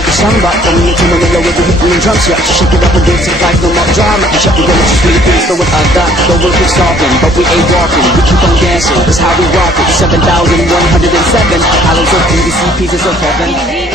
like a samba. Coming into Manila with the hit and drums, yeah. Shake it up and dance it like no more drama. Shut the doors, just Philippines, know what I got. The world keeps talking, but we ain't walking. We keep on dancing, that's how we rock it. 7,107 islands of PVC pieces of heaven.